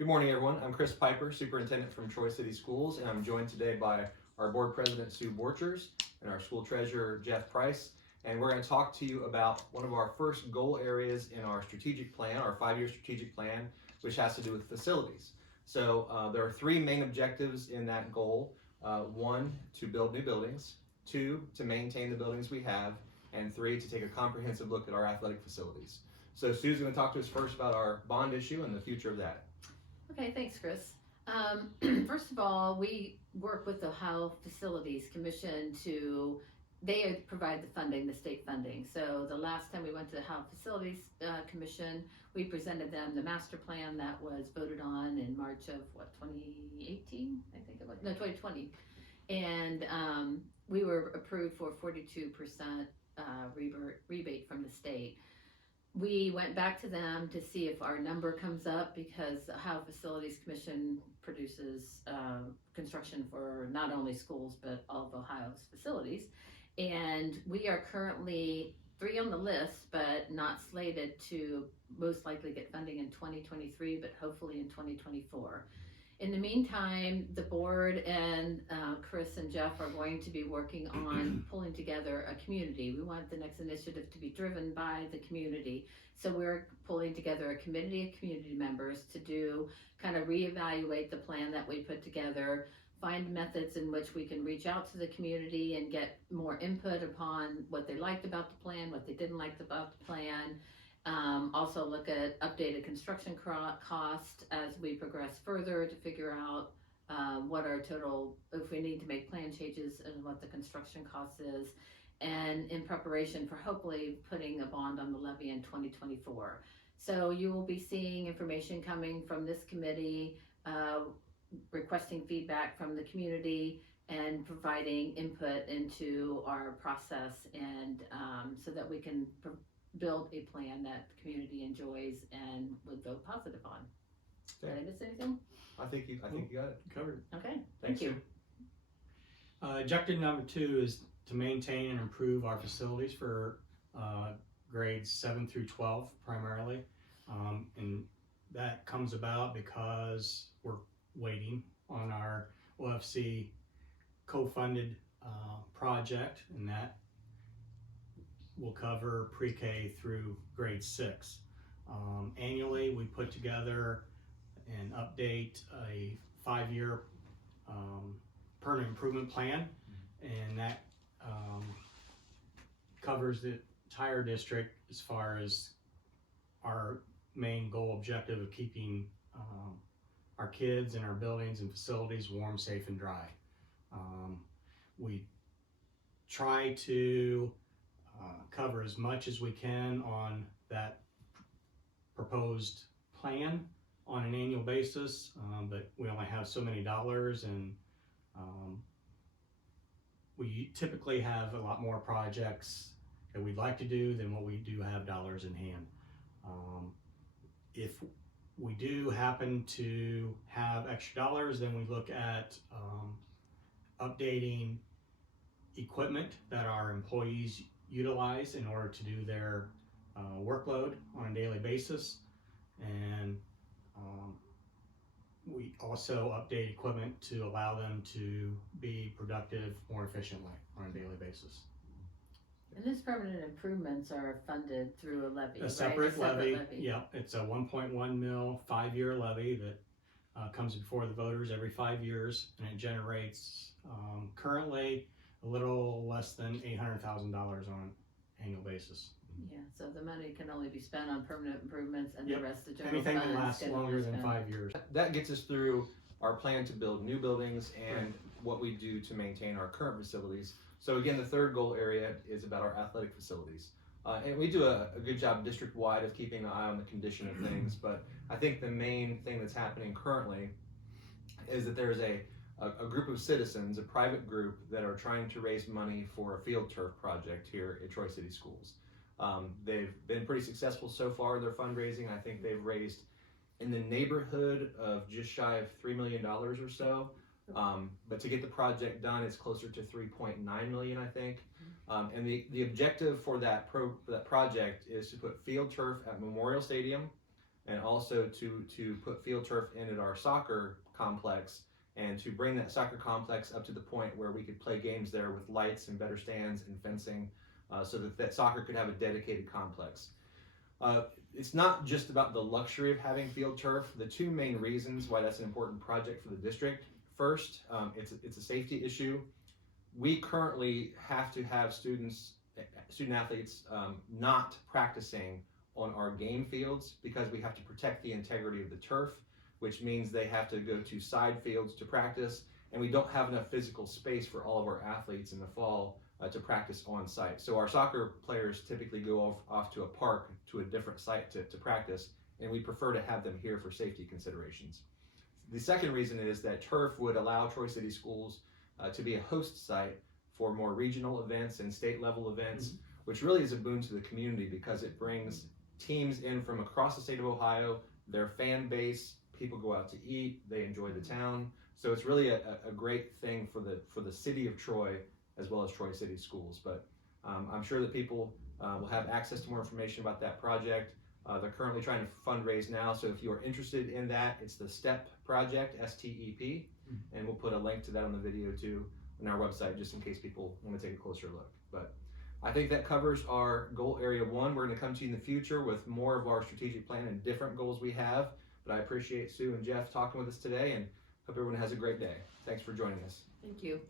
Good morning, everyone. I'm Chris Piper, Superintendent from Troy City Schools, and I'm joined today by our Board President, Sue Borchers, and our School Treasurer, Jeff Price. And we're going to talk to you about one of our first goal areas in our strategic plan, our 5-year strategic plan, which has to do with facilities. So there are 3 main objectives in that goal. 1, to build new buildings. 2, to maintain the buildings we have. And 3, to take a comprehensive look at our athletic facilities. So Sue's going to talk to us first about our bond issue and the future of that. Okay, thanks, Chris. First of all, we work with the Ohio Facilities Commission they provide the funding, the state funding. So the last time we went to the Ohio Facilities Commission, we presented them the master plan that was voted on in March of 2018, I think it was, no, 2020. And we were approved for 42% rebate from the state. We went back to them to see if our number comes up because the Ohio Facilities Commission produces construction for not only schools but all of Ohio's facilities. And we are currently 3 on the list, but not slated to most likely get funding in 2023, but hopefully in 2024. In the meantime, the board and Chris and Jeff are going to be working on pulling together a community. We want the next initiative to be driven by the community. So we're pulling together a committee of community members to kind of reevaluate the plan that we put together, find methods in which we can reach out to the community and get more input upon what they liked about the plan, what they didn't like about the plan. Also look at updated construction cost as we progress further to figure out what our total, if we need to make plan changes and what the construction cost is, and in preparation for hopefully putting a bond on the levy in 2024. So you will be seeing information coming from this committee, requesting feedback from the community and providing input into our process, and so that we can build a plan that the community enjoys and would vote positive on. Okay. Did I miss anything? I think you got it covered. Okay, Thank you. Objective number 2 is to maintain and improve our facilities for grades 7 through 12 primarily. And that comes about because we're waiting on our OFC co-funded project, and that will cover pre-K through grade 6. Annually, we put together and update a 5-year permanent improvement plan, and that covers the entire district as far as our main goal objective of keeping our kids and our buildings and facilities warm, safe, and dry. We try to cover as much as we can on that proposed plan on an annual basis, but we only have so many dollars, and we typically have a lot more projects that we'd like to do than what we do have dollars in hand. If we do happen to have extra dollars, then we look at updating equipment that our employees utilize in order to do their workload on a daily basis, and we also update equipment to allow them to be productive more efficiently on a daily basis. And these permanent improvements are funded through a levy, A right? separate levy. Yeah, it's a 1.1 mil 5-year levy that comes before the voters every 5 years, and it generates currently a little less than $800,000 on an annual basis. Yeah, so the money can only be spent on permanent improvements, and the rest of general anything funds that lasts can longer only than spend. 5 years. That gets us through our plan to build new buildings and what we do to maintain our current facilities. So again, the third goal area is about our athletic facilities. And we do a good job district-wide of keeping an eye on the condition of things, but I think the main thing that's happening currently is that there's a group of citizens, a private group, that are trying to raise money for a field turf project here at Troy City Schools. They've been pretty successful so far in their fundraising. I think they've raised in the neighborhood of just shy of $3 million or so. But to get the project done, it's closer to 3.9 million, I think. And the objective for that project is to put field turf at Memorial Stadium, and also to put field turf in at our soccer complex, and to bring that soccer complex up to the point where we could play games there with lights and better stands and fencing, so that soccer could have a dedicated complex. It's not just about the luxury of having field turf. The two main reasons why that's an important project for the district: first, it's a safety issue. We currently have to have student athletes not practicing on our game fields because we have to protect the integrity of the turf, which means they have to go to side fields to practice, and we don't have enough physical space for all of our athletes in the fall to practice on site. So our soccer players typically go off to a park, to a different site to practice, and we prefer to have them here for safety considerations. The second reason is that turf would allow Troy City Schools to be a host site for more regional events and state level events, which really is a boon to the community because it brings teams in from across the state of Ohio, their fan base, people go out to eat, they enjoy the town. So it's really a great thing for the city of Troy as well as Troy City Schools. But I'm sure that people will have access to more information about that project. They're currently trying to fundraise now, so if you are interested in that, it's the STEP project, STEP, and we'll put a link to that on the video too on our website, just in case people want to take a closer look. But I think that covers our goal area 1. We're going to come to you in the future with more of our strategic plan and different goals we have. But I appreciate Sue and Jeff talking with us today, and hope everyone has a great day. Thanks for joining us. Thank you.